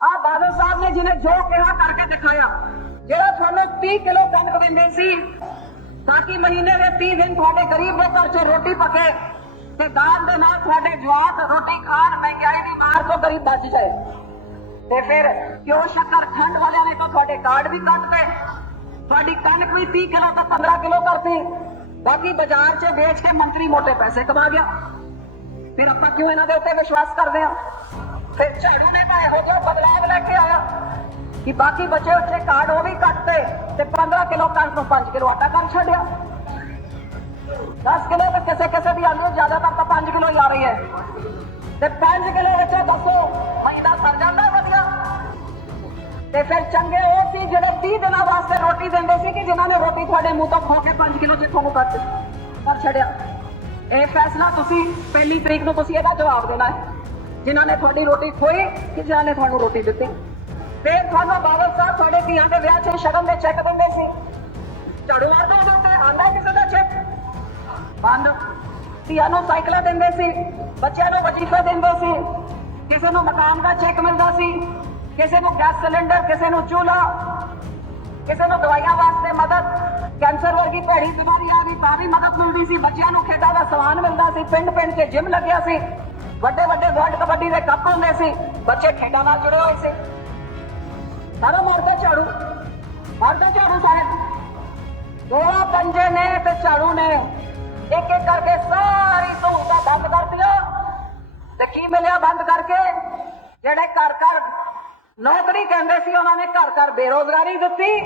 ਆ ਬਾਦਲ ਸਾਹਿਬ ਨੇ ਜਿਹਨੇ ਜੋ ਕਿਹਾ ਕਰਕੇ ਦਿਖਾਇਆ। ਜਿਹੜਾ ਤੁਹਾਨੂੰ 30 ਕਿਲੋ ਕਣਕ ਦਿੰਦੇ ਸੀ ਤਾਂ ਕਿ ਮਹੀਨੇ ਦੇ 30 ਦਿਨ ਤੁਹਾਡੇ ਗਰੀਬ ਦੇ ਘਰ 'ਚ ਰੋਟੀ ਪਕੇ ਤੇ ਦਾਲ ਦੇ ਨਾਲ ਤੁਹਾਡੇ ਜਵਾਕ ਰੋਟੀ ਖਾਣ ਮਹਿੰਗਾਈ ਦੀ ਮਾਰ ਤੋਂ ਗਰੀਬ ਬਚ ਜਾਏ ਤੇ ਫਿਰ ਕਿਉਂ ਸ਼ੱਕਰ ਖੰਡ ਵਾਲਿਆਂ ਨੇ ਤਾਂ ਤੁਹਾਡੇ ਕਾਰਡ ਵੀ ਕੱਟਦੇ ਤੁਹਾਡੀ ਕਣਕ ਵੀ 30 ਕਿਲੋ ਤੋਂ 15 ਕਿਲੋ ਕਰਤੀ। ਬਾਕੀ ਬਾਜ਼ਾਰ 'ਚ ਵੇਚ ਕੇ ਮੰਤਰੀ ਮੋਟੇ ਪੈਸੇ ਕਮਾ ਗਿਆ। ਫਿਰ ਆਪਾਂ ਕਿਉਂ ਇਹਨਾਂ ਦੇ ਉੱਤੇ ਵਿਸ਼ਵਾਸ ਕਰਦੇ ਹਾਂ? ਫਿਰ ਝਾੜੂ ਨੇ ਤਾਂ ਇਹੋ ਜਿਹਾ ਬਦਲਾਵ ਲੈ ਕੇ ਆਇਆ। ਕਿ ਬਾਕੀ ਬਚੇ ਉੱਥੇ ਕਾਰਡ ਉਹ ਵੀ ਕੱਟਦੇ ਤੇ 15 ਕਿਲੋ ਕਣਕ ਨੂੰ 5 ਕਿਲੋ ਆਟਾ ਕਰ ਛੱਡਿਆ। 10 ਕਿਲੋ ਤੇ ਕਿਸੇ ਕਿਸੇ ਦੀ ਆਲੂ ਜ਼ਿਆਦਾਤਰ ਤਾਂ 5 ਕਿਲੋ ਹੀ ਰਹੀ ਹੈ ਤੇ 5 ਕਿਲੋ ਵਿੱਚ ਦੱਸੋ ਮਹੀਨਾ ਸਰ ਜਾਂਦਾ ਵਧੀਆ। ਤੇ ਫਿਰ ਚੰਗੇ ਉਹ ਸੀ ਜਿਹੜੇ 30 ਦਿਨਾਂ ਵਾਸਤੇ ਰੋਟੀ ਦਿੰਦੇ ਸੀ ਕਿ ਜਿਨ੍ਹਾਂ ਨੇ ਰੋਟੀ ਤੁਹਾਡੇ ਮੂੰਹ ਤੋਂ ਖੋ ਕੇ 5 ਕਿਲੋ ਚ ਤੁਹਾਨੂੰ ਕੱਟ ਕਰ ਛੱਡਿਆ। ਇਹ ਫੈਸਲਾ ਤੁਸੀਂ, ਪਹਿਲੀ ਤਰੀਕ ਨੂੰ ਤੁਸੀਂ ਇਹਦਾ ਜਵਾਬ ਦੇਣਾ ਹੈ। ਜਿਨ੍ਹਾਂ ਨੇ ਤੁਹਾਡੀ ਰੋਟੀ ਖੋਈ ਕਿ ਜਿਨ੍ਹਾਂ ਨੇ ਤੁਹਾਨੂੰ ਰੋਟੀ ਦਿੱਤੀ। ਤੇ ਤੁਹਾਨੂੰ ਬਾਬਾ ਸਾਹਿਬ ਤੁਹਾਡੇ ਧੀਆਂ ਦੇ ਵਿਆਹ 'ਚ ਸ਼ਗਨ ਦੇ ਚੈੱਕ ਦਿੰਦੇ ਸੀ। ਝਾੜੂ ਮਾਰਦੇ ਉਹਦੇ ਉੱਤੇ ਆਂਦਾ ਕਿਸੇ ਦਾ ਚੈੱਕ? ਬੰਦ। ਧੀਆਂ ਨੂੰ ਸਾਈਕਲਾਂ ਦਿੰਦੇ ਸੀ, ਬੱਚਿਆਂ ਨੂੰ ਵਜੀਫੇ ਦਿੰਦੇ ਸੀ। ਕਿਸੇ ਨੂੰ ਮਕਾਨ ਦਾ ਚੈੱਕ ਮਿਲਦਾ ਸੀ, ਕਿਸੇ ਨੂੰ ਗੈਸ ਸਿਲੰਡਰ, ਕਿਸੇ ਨੂੰ ਚੂਲਾ ਕਿਸੇ ਨੂੰ ਦਵਾਈਆਂ ਵਾਸਤੇ ਮਦਦ। ਕੈਂਸਰ ਵਰਗੀ ਭੈੜੀ ਬਿਮਾਰੀ ਆ ਗਈ ਤਾਂ ਵੀ ਮਦਦ ਮਿਲਦੀ ਸੀ। ਬੱਚਿਆਂ ਨੂੰ ਖੇਡਾਂ ਦਾ ਸਮਾਨ ਮਿਲਦਾ ਸੀ ਪਿੰਡ ਪਿੰਡ 'ਚ ਜਿਮ ਲੱਗਿਆ ਸੀ। ਵੱਡੇ ਵੱਡੇ ਵਰਲਡ ਕਬੱਡੀ ਦੇ ਕੱਪ ਹੁੰਦੇ ਸੀ। ਬੱਚੇ ਖੇਡਾਂ ਨਾਲ ਜੁੜੇ ਹੋਏ ਸੀ। ਸਾਰਾ ਮਾਰਦਾ ਝਾੜੂ। ਮਾਰਦਾ ਝਾੜੂ ਸਾਹਿਬ ਦੋਹਾਂ ਪੰਜੇ ਨੇ ਤੇ ਝਾੜੂ ਨੇ। ਇੱਕ ਇੱਕ ਕਰਕੇ ਸਾਰੀ ਸਹੂਲਤਾਂ ਬੰਦ ਕਰਤੀਆਂ ਤੇ ਕੀ ਮਿਲਿਆ ਬੰਦ ਕਰਕੇ? ਜਿਹੜੇ ਘਰ ਘਰ ਨੌਕਰੀ ਕਹਿੰਦੇ ਸੀ, ਉਹਨਾਂ ਨੇ ਘਰ ਘਰ ਬੇਰੋਜ਼ਗਾਰੀ ਦਿੱਤੀ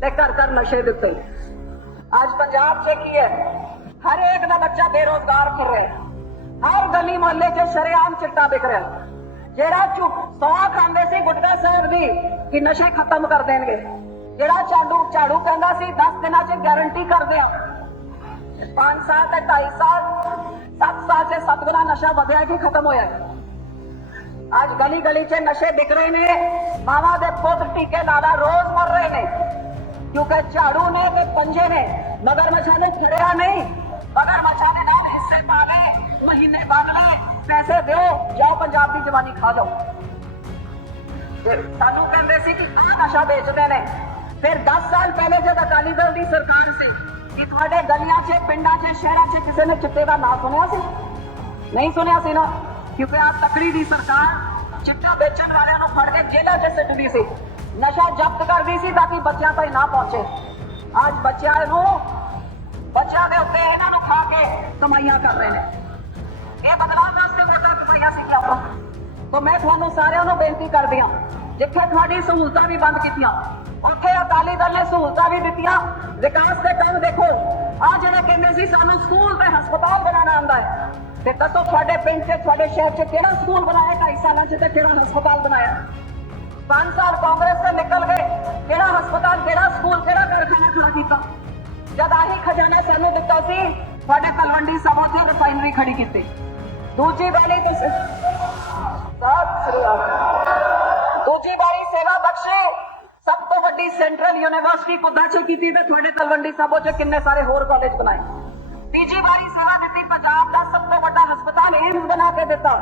ਤੇ ਘਰ ਘਰ ਨਸ਼ੇ ਦਿੱਤੇ। ਅੱਜ ਪੰਜਾਬ 'ਚ ਕੀ ਹੈ ਹਰ ਇੱਕ ਦਾ ਬੱਚਾ ਬੇਰੋਜ਼ਗਾਰ ਫਿਰ ਰਿਹਾ। ਹੈ ਹਰ ਗਲੀ ਮੁਹੱਲੇ 'ਚ ਸ਼ਰੇਆਮ ਚਿੱਟਾ ਵਿਕ ਰਿਹਾ। ਜਿਹੜਾ ਝੂਠ ਸੌ ਖਾਂਦੇ ਸੀ ਗੁਟਕਾ ਸਾਹਿਬ ਦੀ ਕਿ ਨਸ਼ੇ ਖਤਮ ਕਰ ਦੇਣਗੇ। ਜਿਹੜਾ ਝਾੜੂ ਝਾੜੂ ਕਹਿੰਦਾ ਸੀ 10 ਦਿਨਾਂ 'ਚ ਗਾਰੰਟੀ ਕਰਦੇ ਆ 5 ਸਾਲ ਤੇ 2.5 ਸਾਲ 7 ਸਾਲ 'ਚ ਸੱਤ ਨਸ਼ਾ ਵਧਿਆ ਕਿ ਖਤਮ ਹੋਇਆ। ਅੱਜ ਗਲੀ ਗਲੀ 'ਚ ਨਸ਼ੇ ਵਿਕ ਰਹੇ ਨੇ, ਮਾਵਾ ਦੇ ਪੁੱਤ ਟੀਕੇ ਲਾਦਾ ਰੋਜ਼ ਮਰ ਰਹੇ ਨੇ। ਕਿਉਂਕਿ ਝਾੜੂ ਨੇ ਤੇ ਪੰਜੇ ਨੇ ਮਗਰ ਮੱਛਾਂ ਨੇ ਖੜਿਆ ਨਹੀਂ। ਮਗਰ ਮੱਛਾਂ ਦੇ ਨਾਲ ਹਿੱਸੇ ਪਾਵੇ ਮਹੀਨੇ ਬੰਦ ਲੈ ਪੈਸੇ ਦਿਓ ਜਾਓ ਪੰਜਾਬ ਦੀ ਜਵਾਨੀ ਖਾ ਜਾਓ ਤੇ ਸਾਨੂੰ ਕਹਿੰਦੇ ਸੀ ਕਿ ਆਹ ਨਸ਼ਾ ਵੇਚਦੇ ਨੇ ਫਿਰ 10 ਸਾਲ ਪਹਿਲੇ ਜਦ ਅਕਾਲੀ ਦਲ ਦੀ ਸਰਕਾਰ ਸੀ ਕਿ ਤੁਹਾਡੇ ਗਲੀਆਂ 'ਚ ਪਿੰਡਾਂ 'ਚ ਸ਼ਹਿਰਾਂ 'ਚ ਕਿਸੇ ਨੇ ਚਿੱਟੇ ਦਾ ਨਾਂ ਸੁਣਿਆ ਸੀ ਨਹੀਂ ਸੁਣਿਆ ਸੀ ਨਾ ਕਿਉਂਕਿ ਆਪ ਤਕੜੀ ਦੀ ਸਰਕਾਰ ਚਿੱਟਾ ਵੇਚਣ ਵਾਲਿਆਂ ਨੂੰ ਫੜ ਕੇ ਜੇਲ੍ਹਾਂ 'ਚ ਸਿੱਟਦੀ ਸੀ ਨਸ਼ਾ ਜ਼ਬਤ ਕਰਦੀ ਸੀ ਤਾਂ ਕਿ ਬੱਚਿਆਂ ਤਾਈਂ ਨਾ ਪਹੁੰਚੇ ਅੱਜ ਬੱਚਿਆਂ ਨੂੰ ਬੱਚਿਆਂ ਦੇ ਉੱਤੇ ਇਹਨਾਂ ਨੂੰ ਖਾ ਕੇ ਕਮਾਈਆਂ ਕਰ ਰਹੇ ਨੇ ਇਹ ਬਦਲਾਅ ਵਾਸਤੇ ਵੋਟਾਂ ਕਮਾਈਆਂ ਸੀ ਆਪਾਂ ਤਾਂ ਮੈਂ ਤੁਹਾਨੂੰ ਸਾਰਿਆਂ ਨੂੰ ਬੇਨਤੀ ਕਰਦੀ ਹਾਂ, ਜਿੱਥੇ ਤੁਹਾਡੀ ਸਹੂਲਤਾਂ ਵੀ ਬੰਦ ਕੀਤੀਆਂ, ਉੱਥੇ ਅਕਾਲੀ ਦਲ ਨੇ ਸਹੂਲਤਾਂ ਵੀ ਦਿੱਤੀਆਂ। ਵਿਕਾਸ ਦੇ ਕੰਮ ਦੇਖੋ ਆ ਜਿਹੜੇ ਕਹਿੰਦੇ ਸੀ, ਸਾਨੂੰ ਸਕੂਲ ਤੇ ਹਸਪਤਾਲ ਬਣਾਉਣਾ ਆਉਂਦਾ ਹੈ। ਤੇ ਦੱਸੋ ਤੁਹਾਡੇ ਪਿੰਡ 'ਚ, ਤੁਹਾਡੇ ਸ਼ਹਿਰ 'ਚ ਕਿਹੜਾ ਸਕੂਲ ਬਣਾਇਆ, ਢਾਈ ਸਾਲਾਂ 'ਚ ਤੇ ਕਿਹੜਾ ਹਸਪਤਾਲ ਬਣਾਇਆ? ਪੰਜ ਸਾਲ ਕਾਂਗਰਸ ਤੇ ਨਿਕਲ ਗਏ, ਕਿਹੜਾ ਹਸਪਤਾਲ, ਕਿਹੜਾ ਸਕੂਲ, ਕਿਹੜਾ ਕਾਰਖਾਨਾ ਖੜਾ ਕੀਤਾ? ਜਦ ਆਹੀ ਖਜ਼ਾਨਾ ਸਾਨੂੰ ਦਿੱਤਾ ਸੀ, ਤੁਹਾਡੇ ਤਲਵੰਡੀ ਸਾਬੋ ਤੇ ਰਿਫਾਈਨਰੀ ਖੜੀ ਕੀਤੀ। ਦੂਜੀ ਵਾਲੀ ਤੇ ਸ- ਸਤਿ ਸ੍ਰੀ ਅਕਾਲ ਦੂਜੀ ਵਾਰੀ ਸੇਵਾ ਬਖਸ਼ੇ ਸਭ ਤੋਂ ਵੱਡੀ ਸੈਂਟਰਲ ਯੂਨੀਵਰਸਿਟੀ ਕੁੱਦਾ ਚ ਕੀਤੀ ਤੇ ਤੁਹਾਡੇ ਤਲਵੰਡੀ ਸਾਬੋ ਚ ਕਿੰਨੇ ਸਾਰੇ ਹੋਰ ਕਾਲਜ ਬਣਾਏ ਤੀਜੀ ਵਾਰੀ ਸੇਵਾ ਦਿੱਤੀ ਪੰਜਾਬ ਦਾ ਸਭ ਤੋਂ ਵੱਡਾ ਹਸਪਤਾਲ ਏਮਸ ਬਣਾ ਕੇ ਦਿੱਤਾ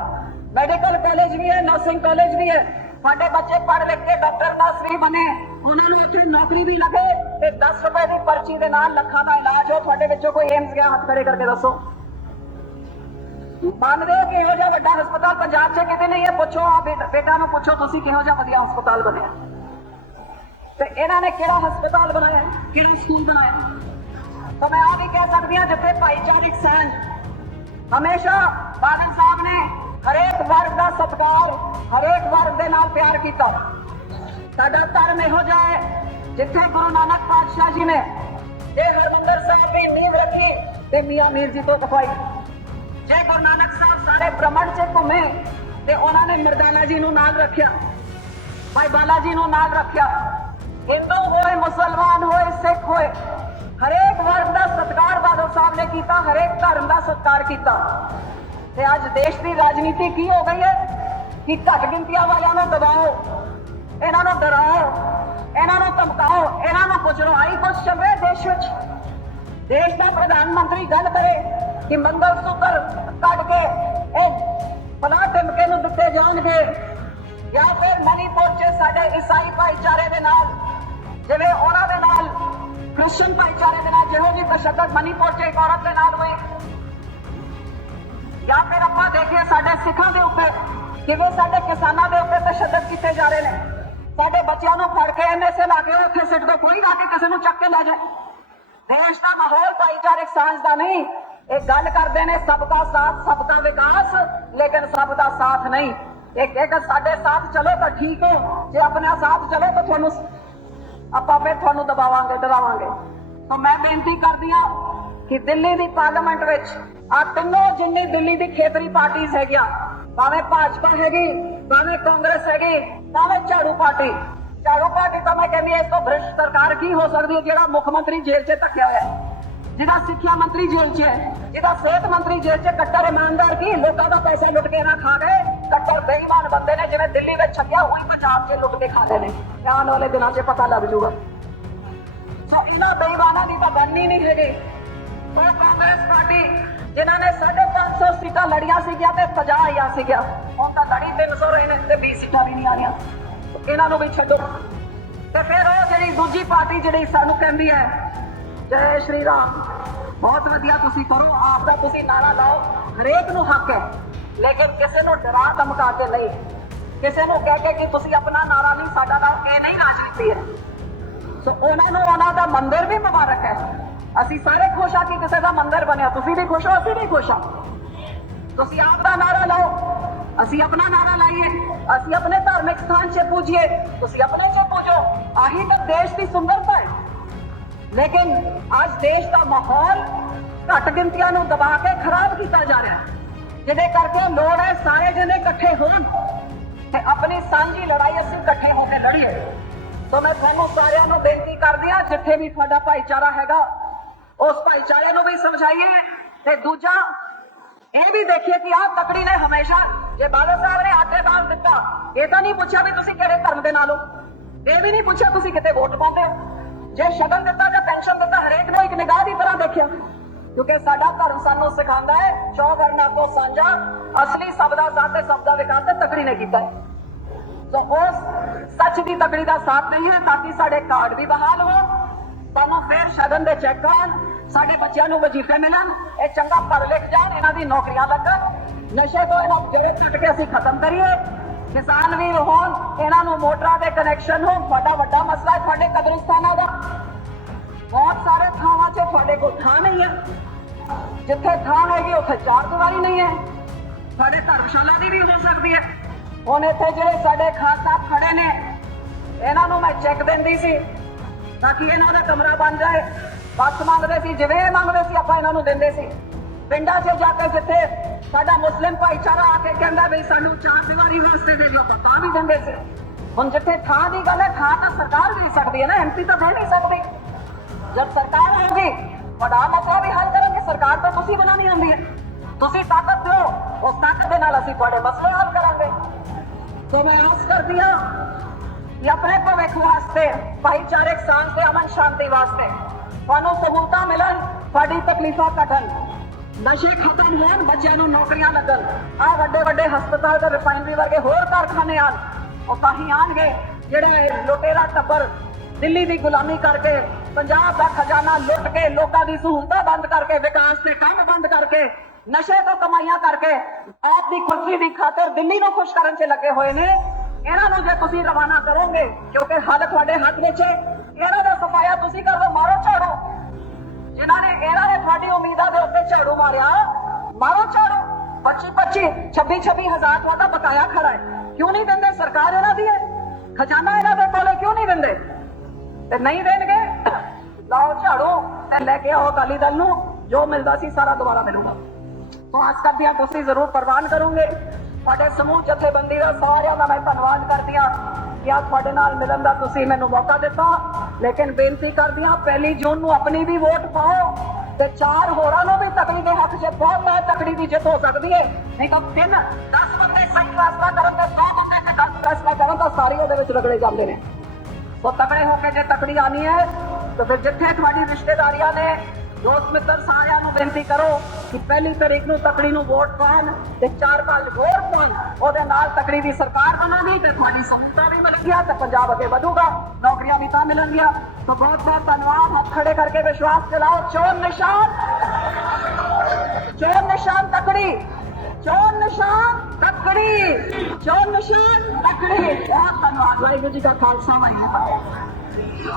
ਮੈਡੀਕਲ ਕਾਲਜ ਵੀ ਹੈ ਨਰਸਿੰਗ ਕਾਲਜ ਵੀ ਹੈ ਸਾਡੇ ਬੱਚੇ ਪੜ੍ਹ ਲਿਖ ਕੇ ਡਾਕਟਰ ਨਰਸ ਵੀ ਬਣੇ ਉਹਨਾਂ ਨੂੰ ਉੱਥੇ ਨੌਕਰੀ ਵੀ ਲੱਗੇ ਤੇ 10 ਰੁਪਏ ਦੀ ਪਰਚੀ ਦੇ ਨਾਲ ਲੱਖਾਂ ਦਾ ਇਲਾਜ ਹੋ ਤੁਹਾਡੇ ਵਿੱਚੋਂ ਕੋਈ ਏਮਸ ਗਿਆ ਹੱਥ ਖੜੇ ਕਰਕੇ ਦੱਸੋ ਮੰਨਦੇ ਹੋ ਕਿ ਇਹੋ ਜਿਹਾ ਵੱਡਾ ਹਸਪਤਾਲ ਪੰਜਾਬ 'ਚ ਕਿਤੇ ਨਹੀਂ ਹੈ ਪੁੱਛੋ ਆ ਬੇਟਾ ਨੂੰ ਪੁੱਛੋ, ਤੁਸੀਂ ਕਿਹੋ ਜਿਹਾ ਵਧੀਆ ਹਸਪਤਾਲ ਬਣਿਆ? ਤੇ ਇਹਨਾਂ ਨੇ ਕਿਹੜਾ ਹਸਪਤਾਲ ਬਣਾਇਆ? ਕਿਹੜਾ ਸਕੂਲ ਬਣਾਇਆ? ਤਾਂ ਮੈਂ ਆ ਵੀ ਕਹਿ ਸਕਦੀ ਹਾਂ, ਜਿੱਥੇ ਭਾਈਚਾਰਕ ਸਾਂਝ ਹਮੇਸ਼ਾ ਬਾਦਲ ਸਾਹਿਬ ਨੇ ਹਰੇਕ ਵਰਗ ਦਾ ਸਤਿਕਾਰ, ਹਰੇਕ ਵਰਗ ਦੇ ਨਾਲ ਪਿਆਰ ਕੀਤਾ। ਸਾਡਾ ਧਰਮ ਇਹੋ ਜਿਹਾ ਹੈ, ਜਿੱਥੇ ਗੁਰੂ ਨਾਨਕ ਪਾਤਸ਼ਾਹ ਜੀ ਨੇ ਇਹ ਹਰਮੰਦਰ ਸਾਹਿਬ ਦੀ ਨੀਂਹ ਰੱਖੀ ਤੇ ਮੀਆਂ ਮੀਰ ਜੀ ਤੋਂ ਕਫਾਈ ਜੇ ਗੁਰੂ ਨਾਨਕ ਸਾਹਿਬ ਸਾਰੇ ਬ੍ਰਹਮੰਡ 'ਚ ਘੁੰਮੇ ਤੇ ਉਹਨਾਂ ਨੇ ਮਿਰਦਾਨਾ ਜੀ ਨੂੰ ਨਾਲ ਰੱਖਿਆ, ਭਾਈ ਬਾਲਾ ਜੀ ਨੂੰ ਨਾਲ ਰੱਖਿਆ, ਹਿੰਦੂ ਹੋਏ, ਮੁਸਲਮਾਨ ਹੋਏ, ਸਿੱਖ ਹੋਏ, ਹਰੇਕ ਵਰਗ ਦਾ ਸਤਿਕਾਰ ਬਾਦਲ ਸਾਹਿਬ ਨੇ ਕੀਤਾ, ਹਰੇਕ ਧਰਮ ਦਾ ਸਤਿਕਾਰ ਕੀਤਾ। ਤੇ ਅੱਜ ਦੇਸ਼ ਦੀ ਰਾਜਨੀਤੀ ਕੀ ਹੋ ਗਈ ਹੈ? ਕਿ ਘੱਟ ਗਿਣਤੀਆਂ ਵਾਲਿਆਂ ਨੂੰ ਦਬਾਓ, ਇਹਨਾਂ ਨੂੰ ਡਰਾਓ, ਇਹਨਾਂ ਨੂੰ ਧਮਕਾਓ, ਇਹਨਾਂ ਨੂੰ ਪੁੱਛ ਆਈ ਕੁਛ ਚੱਲ ਰਿਹਾ ਦੇਸ਼ ਵਿੱਚ? ਦੇਸ਼ ਦਾ ਪ੍ਰਧਾਨ ਮੰਤਰੀ ਗੱਲ ਕਰੇ। ਕਿ ਮੰਗਲ ਸੂਤਰ ਕੱਢ ਕੇ ਇਹ ਪਲਾ ਟਿਮਕੇ ਨੂੰ ਦਿੱਤੇ ਜਾਣਗੇ ਜਾਂ ਫਿਰ ਮਨੀਪੁਰ 'ਚ ਸਾਡੇ ਈਸਾਈ ਭਾਈਚਾਰੇ ਦੇ ਨਾਲ ਜਿਵੇਂ ਉਹਨਾਂ ਦੇ ਨਾਲ ਕ੍ਰਿਸਚੀਅਨ ਭਾਈਚਾਰੇ ਦੇ ਨਾਲ ਜਿਹੋ ਜਿਹੀ ਤਸ਼ੱਦਦ ਮਨੀਪੁਰ 'ਚ ਇੱਕ ਔਰਤ ਦੇ ਨਾਲ ਹੋਈ ਜਾਂ ਫਿਰ ਆਪਾਂ ਦੇਖੀਏ ਸਾਡੇ ਸਿੱਖਾਂ ਦੇ ਉੱਤੇ ਕਿਵੇਂ ਸਾਡੇ ਕਿਸਾਨਾਂ ਦੇ ਉੱਤੇ ਤਸ਼ੱਦਦ ਕੀਤੇ ਜਾ ਰਹੇ ਨੇ ਸਾਡੇ ਬੱਚਿਆਂ ਨੂੰ ਫੜ ਕੇ ਐਨਐਸਏ ਲਾ ਕੇ ਉੱਥੇ ਸਿੱਟ ਦੋ ਕੋਈ ਨਾ ਕੇ ਕਿਸੇ ਨੂੰ ਚੱਕ ਕੇ ਲੈ ਜਾਏ ਦੇਸ਼ ਦਾ ਮਾਹੌਲ ਭਾਈਚਾਰਕ ਸਾਂਝ ਦਾ ਨਹੀਂ ਇਹ ਗੱਲ ਕਰਦੇ ਨੇ ਸਭ ਦਾ ਸਾਥ ਸਭ ਦਾ ਵਿਕਾਸ, ਲੇਕਿਨ ਸਭ ਦਾ ਸਾਥ ਨਹੀਂ। ਇਹ ਕਹਿੰਦਾ ਸਾਡੇ ਸਾਥ ਚਲੋ ਤਾਂ ਠੀਕ ਹੋ, ਜੇ ਆਪਣਾ ਸਾਥ ਚਲੋ ਤਾਂ ਤੁਹਾਨੂੰ ਆਪਾਂ ਫਿਰ ਤੁਹਾਨੂੰ ਦਬਾਵਾਂਗੇ ਡਰਾਵਾਂਗੇ ਤਾਂ ਮੈਂ ਬੇਨਤੀ ਕਰਦੀ ਹਾਂ ਕਿ ਦਿੱਲੀ ਦੀ ਪਾਰਲੀਮੈਂਟ ਵਿੱਚ ਆ ਤਿੰਨੋਂ ਜਿੰਨੀ ਦਿੱਲੀ ਦੀ ਖੇਤਰੀ ਪਾਰਟੀਆਂ ਹੈਗੀਆਂ ਭਾਵੇਂ ਭਾਜਪਾ ਹੈਗੀ, ਭਾਵੇਂ ਕਾਂਗਰਸ ਹੈਗੀ, ਭਾਵੇਂ ਝਾੜੂ ਪਾਰਟੀ। ਝਾੜੂ ਪਾਰਟੀ ਤਾਂ ਮੈਂ ਕਹਿੰਦੀ ਹਾਂ, ਇਸ ਤੋਂ ਭ੍ਰਿਸ਼ਟ ਸਰਕਾਰ ਕੀ ਹੋ ਸਕਦੀ ਹੈ ਜਿਹੜਾ ਮੁੱਖ ਮੰਤਰੀ ਜੇਲ੍ਹ 'ਚ ਧੱਕਿਆ ਹੋਇਆ ਹੈ? ਜਿਹਦਾ ਸਿੱਖਿਆ ਮੰਤਰੀ ਜੇਲ੍ਹ 'ਚ ਹੈ, ਜਿਹਦਾ ਸਿਹਤ ਮੰਤਰੀ ਜੇਲ੍ਹ 'ਚ ਕੱਟਰ ਇਮਾਨਦਾਰ ਕੀ? ਲੋਕਾਂ ਦਾ ਪੈਸਾ ਲੁੱਟ ਕੇ ਨਾ ਖਾ ਗਏ। ਕੱਟਰ ਬੇਈਮਾਨ ਬੰਦੇ ਨੇ, ਜਿਵੇਂ ਦਿੱਲੀ ਵਿੱਚ ਛੱਡਿਆ ਹੋਈ ਪੰਜਾਬ 'ਚ ਲੁੱਟ ਕੇ ਖਾਦੇ ਨੇ। ਆਉਣ ਵਾਲੇ ਦਿਨਾਂ 'ਚ ਪਤਾ ਲੱਗ ਜੂਗਾ ਸੋ ਇਹਨਾਂ ਬੇਈਮਾਨਾਂ ਦੀ ਤਾਂ ਬੰਨੀ ਨਹੀਂ ਹੈਗੀ। ਉਹ ਕਾਂਗਰਸ ਪਾਰਟੀ, ਜਿਨ੍ਹਾਂ ਨੇ 550 ਸੀਟਾਂ ਲੜੀਆਂ ਸੀਗੀਆਂ ਤੇ 50 ਆਈਆਂ ਸੀਗੀਆਂ। ਹੁਣ ਤਾਂ ਲੜੀ 300 ਰਹੇ ਨੇ ਤੇ 20 ਸੀਟਾਂ ਵੀ ਨਹੀਂ ਆਈਆਂ। ਇਹਨਾਂ ਨੂੰ ਵੀ ਛੱਡੋ। ਤੇ ਫਿਰ ਉਹ ਜਿਹੜੀ ਦੂਜੀ ਪਾਰਟੀ ਜਿਹੜੀ ਸਾਨੂੰ ਕਹਿੰਦੀ ਹੈ, ਜੈ ਸ਼੍ਰੀ ਰਾਮ। ਬਹੁਤ ਵਧੀਆ ਤੁਸੀਂ ਕਰੋ, ਆਪ ਦਾ ਤੁਸੀਂ ਨਾਰਾ ਲਾਓ। ਹਰੇਕ ਨੂੰ ਹੱਕ ਹੈ, ਲੇਕਿਨ ਕਿਸੇ ਨੂੰ ਡਰਾ ਧਮਕਾ ਕੇ ਨਹੀਂ। ਕਿਸੇ ਨੂੰ ਕਹਿ ਕੇ ਕਿ ਤੁਸੀਂ ਆਪਣਾ ਨਾਰਾ ਨਹੀਂ, ਸਾਡਾ ਲਾਓ ਇਹ ਨਹੀਂ ਰਾਜਨੀਤੀ ਹੈ। ਸੋ ਉਹਨਾਂ ਨੂੰ ਉਹਨਾਂ ਦਾ ਮੰਦਿਰ ਵੀ ਮੁਬਾਰਕ ਹੈ। ਅਸੀਂ ਸਾਰੇ ਖੁਸ਼ ਆ ਕਿ ਕਿਸੇ ਦਾ ਮੰਦਿਰ ਬਣਿਆ। ਤੁਸੀਂ ਵੀ ਖੁਸ਼ ਹੋ, ਅਸੀਂ ਵੀ ਖੁਸ਼ ਆ ਤੁਸੀਂ ਆਪ ਦਾ ਨਾਰਾ ਲਾਓ। ਅਸੀਂ ਆਪਣਾ ਨਾਰਾ ਲਾਈਏ। ਅਸੀਂ ਆਪਣੇ ਧਾਰਮਿਕ ਸਥਾਨ 'ਚ ਪੂਜੀਏ। ਤੁਸੀਂ ਆਪਣੇ 'ਚ ਪੂਜੋ। ਆਹੀ ਤਾਂ ਦੇਸ਼ ਦੀ ਸੁੰਦਰਤਾ ਹੈ। ਲੇਕਿਨ ਅੱਜ ਦੇਸ਼ ਦਾ ਮਾਹੌਲ ਘੱਟ ਗਿਣਤੀਆਂ ਨੂੰ ਦਬਾ ਕੇ ਖਰਾਬ ਕੀਤਾ ਜਾ ਰਿਹਾ ਹੈ। ਜਿਹਦੇ ਕਰਕੇ ਲੋੜ ਹੈ ਸਾਰੇ ਜਣੇ ਇਕੱਠੇ ਹੋਣ ਤੇ ਆਪਣੀ ਸਾਂਝੀ ਲੜਾਈ ਅਸੀਂ ਇਕੱਠੇ ਹੋ ਕੇ ਲੜੀਏ। ਸੋ ਮੈਂ ਤੁਹਾਨੂੰ ਸਾਰਿਆਂ ਨੂੰ ਬੇਨਤੀ ਕਰਦੀ ਹਾਂ, ਜਿੱਥੇ ਵੀ ਤੁਹਾਡਾ ਭਾਈਚਾਰਾ ਹੈਗਾ, ਉਸ ਭਾਈਚਾਰੇ ਨੂੰ ਵੀ ਸਮਝਾਈਏ। ਤੇ ਦੂਜਾ, ਇਹ ਵੀ ਦੇਖੀਏ ਕਿ ਆਹ ਤਕੜੀ ਨੇ ਹਮੇਸ਼ਾ, ਜੇ ਬਾਦਲ ਸਾਹਿਬ ਨੇ ਆਟੇ ਬਾਲ ਦਿੱਤਾ, ਇਹ ਤਾਂ ਨਹੀਂ ਪੁੱਛਿਆ ਵੀ ਤੁਸੀਂ ਕਿਹੜੇ ਧਰਮ ਦੇ ਨਾਲ ਹੋ। ਇਹ ਵੀ ਨਹੀਂ ਪੁੱਛਿਆ ਤੁਸੀਂ ਕਿਤੇ ਵੋਟ ਪਾਉਂਦੇ ਹੋ। ਜੇ ਸ਼ਗਨ ਦਿੱਤਾ ਜਾਂ ਪੈਨਸ਼ਨ ਦਿੱਤਾ ਹਰੇਕ ਨੂੰ ਇੱਕ ਨਿਗਾਹ ਦੀ ਤਰ੍ਹਾਂ ਦੇਖਿਆ। ਕਿਉਂਕਿ ਸਾਡਾ ਧਰਮ ਸਾਨੂੰ ਸਿਖਾਉਂਦਾ ਹੈ, ਚੌ ਕੋ ਸਾਂਝਾ, ਅਸਲੀ ਸਭ ਦਾ ਸਾਥ ਤੇ ਸਭ ਦਾ ਵਿਕਾਸ ਤੇ ਤਕੜੀ ਨੇ ਕੀਤਾ ਹੈ। ਸੋ ਉਸ ਸੱਚ ਦੀ ਤਕੜੀ ਦਾ ਸਾਥ ਨਹੀਂ ਹੈ ਤਾਂ ਕਿ ਸਾਡੇ ਕਾਰਡ ਵੀ ਬਹਾਲ ਹੋ ਸਾਨੂੰ ਫੇਰ ਸ਼ਗਨ ਦੇ ਚੈੱਕ ਆਉਣ ਸਾਡੇ ਬੱਚਿਆਂ ਨੂੰ ਵਜ਼ੀਫੇ ਮਿਲਣ, ਇਹ ਚੰਗਾ ਪੜ੍ਹ ਲਿਖ ਜਾਣ, ਇਹਨਾਂ ਦੀ ਨੌਕਰੀਆਂ ਲੱਗਣ। ਨਸ਼ੇ ਤੋਂ ਇਹਨਾਂ ਜਿਹੜੇ ਕੱਟ ਕੇ ਅਸੀਂ ਖਤਮ ਕਰੀਏ ਕਿਸਾਨ ਵੀ ਹੋਣ ਇਹਨਾਂ ਨੂੰ ਮੋਟਰਾਂ ਦੇ ਕਨੈਕਸ਼ਨ ਹੋਣ ਤੁਹਾਡਾ ਵੱਡਾ ਮਸਲਾ ਹੈ ਤੁਹਾਡੇ ਕਬਰਿਸਤਾਨਾਂ ਦਾ। ਬਹੁਤ ਸਾਰੇ ਥਾਵਾਂ 'ਚ ਤੁਹਾਡੇ ਕੋਲ ਥਾਂ ਨਹੀਂ ਹੈ। ਜਿੱਥੇ ਥਾਂ ਹੈਗੀ, ਉੱਥੇ ਚਾਰ ਦੀਵਾਰੀ ਨਹੀਂ ਹੈ। ਸਾਡੇ ਧਰਮਸ਼ਾਲਾ ਦੀ ਵੀ ਹੋ ਸਕਦੀ ਹੈ। ਹੁਣ ਇੱਥੇ ਜਿਹੜੇ ਸਾਡੇ ਖਾਸ ਸਾਹਿਬ ਖੜੇ ਨੇ, ਇਹਨਾਂ ਨੂੰ ਮੈਂ ਚੈੱਕ ਦਿੰਦੀ ਸੀ, ਤਾਂ ਕਿ ਇਹਨਾਂ ਦਾ ਕਮਰਾ ਬਣ ਜਾਏ। ਬਸ ਮੰਗਦੇ ਸੀ, ਜਿਵੇਂ ਇਹ ਮੰਗਦੇ ਸੀ, ਆਪਾਂ ਇਹਨਾਂ ਨੂੰ ਦਿੰਦੇ ਸੀ। ਪਿੰਡਾਂ 'ਚ ਜਾ ਕੇ ਜਿੱਥੇ ਸਾਡਾ ਮੁਸਲਿਮ ਭਾਈਚਾਰਾ ਆ ਕੇ ਕਹਿੰਦਾ ਵੀ ਸਾਨੂੰ ਚਾਰ ਦੀਵਾਰੀ ਵਾਸਤੇ ਦੇ ਦਿਓ ਆਪਾਂ ਤਾਂ ਵੀ ਦਿੰਦੇ ਸੀ ਹੁਣ ਜਿੱਥੇ ਥਾਂ ਦੀ ਗੱਲ ਹੈ ਥਾਂ ਤਾਂ ਸਰਕਾਰ ਦੇ ਸਕਦੀ ਹੈ ਨਾ ਐਮਪੀ ਤਾਂ ਦੇ ਨਹੀਂ ਸਕਦੀ ਜਦ ਸਰਕਾਰ ਹੋਗੀ ਵੱਡਾ ਮਸਲਾ ਵੀ ਹੱਲ ਕਰਾਂਗੇ ਸਰਕਾਰ ਤਾਂ ਤੁਸੀਂ ਬਣਾਉਣੀ ਹੁੰਦੀ ਹੈ ਤੁਸੀਂ ਤਾਕਤ ਦਿਓ ਉਸ ਤਾਕਤ ਦੇ ਨਾਲ ਅਸੀਂ ਤੁਹਾਡੇ ਮਸਲੇ ਹੱਲ ਕਰਾਂਗੇ ਸੋ ਮੈਂ ਆਸ ਕਰਦੀ ਹਾਂ ਕਿ ਆਪਣੇ ਭਵਿੱਖ ਵਾਸਤੇ ਭਾਈਚਾਰਕ ਸਾਂਝ ਤੇ ਅਮਨ ਸ਼ਾਂਤੀ ਵਾਸਤੇ ਤੁਹਾਨੂੰ ਸਹੂਲਤਾਂ ਮਿਲਣ ਤੁਹਾਡੀ ਤਕਲੀਫਾਂ ਘਟਣ ਨਸ਼ੇ ਖਤਮ ਹੋਣ, ਬੱਚਿਆਂ ਨੂੰ ਨੌਕਰੀਆਂ ਲੱਗਣ। ਆ ਵੱਡੇ ਵੱਡੇ ਹਸਪਤਾਲ ਤੇ ਰਿਫਾਈਨਰੀ ਵਰਗੇ ਹੋਰ ਕਾਰਖਾਨੇ ਆਣ ਉਹ ਤਾਂ ਹੀ ਆਣਗੇ ਜਿਹੜੇ ਲੁਟੇਰਾ ਟੱਬਰ ਦਿੱਲੀ ਦੀ ਗੁਲਾਮੀ ਕਰਕੇ ਪੰਜਾਬ ਦਾ ਖਜ਼ਾਨਾ ਲੁੱਟ ਕੇ ਲੋਕਾਂ ਦੀ ਸਹੂਲਤਾਂ ਬੰਦ ਕਰਕੇ, ਵਿਕਾਸ ਦੇ ਕੰਮ ਬੰਦ ਕਰਕੇ, ਨਸ਼ੇ ਤੋਂ ਕਮਾਈਆਂ ਕਰਕੇ ਆਪ ਦੀ ਖੁਸ਼ੀ ਦੀ ਖਾਤਰ ਦਿੱਲੀ ਨੂੰ ਖੁਸ਼ ਕਰਨ 'ਚ ਲੱਗੇ ਹੋਏ ਨੇ। ਇਹਨਾਂ ਨੂੰ ਜੇ ਤੁਸੀਂ ਰਵਾਨਾ ਕਰੋਗੇ, ਕਿਉਂਕਿ ਹੱਲ ਤੁਹਾਡੇ ਹੱਥ ਵਿੱਚ ਹੈ, ਇਹਨਾਂ ਦਾ ਸਫਾਇਆ ਤੁਸੀਂ ਕਰੋ ਮਾਰੋ ਜਿਨ੍ਹਾਂ ਨੇ ਇਹਨਾਂ ਨੇ ਤੁਹਾਡੀ ਉਮੀਦਾਂ ਦੇ ਉੱਤੇ ਝਾੜੂ ਮਾਰਿਆ, ਮਾਰੋ ਝਾੜੂ। 25 25 26 26 ਹਜ਼ਾਰ ਤੁਹਾਡਾ ਬਕਾਇਆ ਖੜਾ ਹੈ। ਕਿਉਂ ਨਹੀਂ ਦਿੰਦੇ ਸਰਕਾਰ ਇਹਨਾਂ ਦੀ ਹੈ ਖਜ਼ਾਨਾ ਇਹਨਾਂ ਦੇ ਕੋਲੇ ਕਿਉਂ ਨਹੀਂ ਦਿੰਦੇ? ਤੇ ਨਹੀਂ ਦੇਣਗੇ? ਲਾਓ ਝਾੜੋ ਤੇ ਲੈ ਕੇ ਆਓ ਅਕਾਲੀ ਦਲ ਨੂੰ। ਜੋ ਮਿਲਦਾ ਸੀ ਸਾਰਾ ਦੁਬਾਰਾ ਮਿਲੂਗਾ। ਤੋਂ ਆਸ ਕਰਦੀ ਹਾਂ ਤੁਸੀਂ ਜ਼ਰੂਰ ਪ੍ਰਵਾਨ ਕਰੋਗੇ। ਤੁਹਾਡੇ ਸਮੂਹ ਜਥੇਬੰਦੀ ਦਾ ਸਾਰਿਆਂ ਦਾ ਮੈਂ ਧੰਨਵਾਦ ਕਰਦੀ ਹਾਂ ਕਿ ਆ ਤੁਹਾਡੇ ਨਾਲ ਮਿਲਣ ਦਾ ਤੁਸੀਂ ਮੈਨੂੰ ਮੌਕਾ ਦਿੱਤਾ। ਲੇਕਿਨ ਬੇਨਤੀ ਕਰਦੀ ਹਾਂ, ਪਹਿਲੀ ਜੂਨ ਨੂੰ ਆਪਣੀ ਵੀ ਵੋਟ ਪਾਓ ਤੇ ਚਾਰ ਹੋਰਾਂ ਨੂੰ ਵੀ ਤਕੜੀ ਦੇ ਹੱਥ 'ਚ ਬਹੁਤ ਹੈ ਤਕੜੀ ਦੀ ਜਿੱਤ ਹੋ ਸਕਦੀ ਹੈ ਨਹੀਂ ਤਾਂ ਤਿੰਨ 10 ਬੰਦੇ ਸਹੀ ਫੈਸਲਾ ਕਰਨ ਤੇ 100 ਬੰਦੇ ਤੇ ਗਲਤ ਕਰਨ ਤਾਂ ਸਾਰੇ ਉਹਦੇ ਵਿੱਚ ਰਗੜੇ ਜਾਂਦੇ ਨੇ। ਸੋ ਤਕੜੇ ਹੋ ਕੇ ਜੇ ਤਕੜੀ ਆਣੀ ਹੈ, ਤਾਂ ਫਿਰ ਜਿੱਥੇ ਤੁਹਾਡੀ ਰਿਸ਼ਤੇਦਾਰੀਆਂ ਨੇ ਦੋਸਤ ਮਿੱਤਰ, ਸਾਰਿਆਂ ਨੂੰ ਬੇਨਤੀ ਕਰੋ ਕਿ ਪਹਿਲੀ ਤਰੀਕ ਨੂੰ ਤਕੜੀ ਨੂੰ ਵੋਟ ਪਾਉਣ ਤੇ ਚਾਰ ਪੰਜ ਹੋਰ ਪਾਉਣ। ਉਹਦੇ ਨਾਲ ਤਕੜੀ ਦੀ ਸਰਕਾਰ ਬਣੂਗੀ ਤੇ ਤੁਹਾਡੀ ਸਹੂਲਤਾਂ ਵੀ ਮਿਲਣਗੀਆਂ ਤੇ ਪੰਜਾਬ ਅੱਗੇ ਵਧੂਗਾ। ਨੌਕਰੀਆਂ ਵੀ ਤਾਂ ਮਿਲਣਗੀਆਂ। ਤਾਂ ਬਹੁਤ ਬਹੁਤ ਧੰਨਵਾਦ। ਹੱਥ ਖੜੇ ਕਰਕੇ ਵਿਸ਼ਵਾਸ ਦਿਲਾਓ। ਚੋਣ ਨਿਸ਼ਾਨ। ਚੋਣ ਨਿਸ਼ਾਨ ਤਕੜੀ। ਚੋਣ ਨਿਸ਼ਾਨ ਤਕੜੀ। ਚੋਣ ਨਿਸ਼ਾਨ ਤਕੜੀ। ਬਹੁਤ ਧੰਨਵਾਦ। ਵਾਹਿਗੁਰੂ ਜੀ ਕਾ ਖਾਲਸਾ, ਵਾਹਿਗੁਰੂ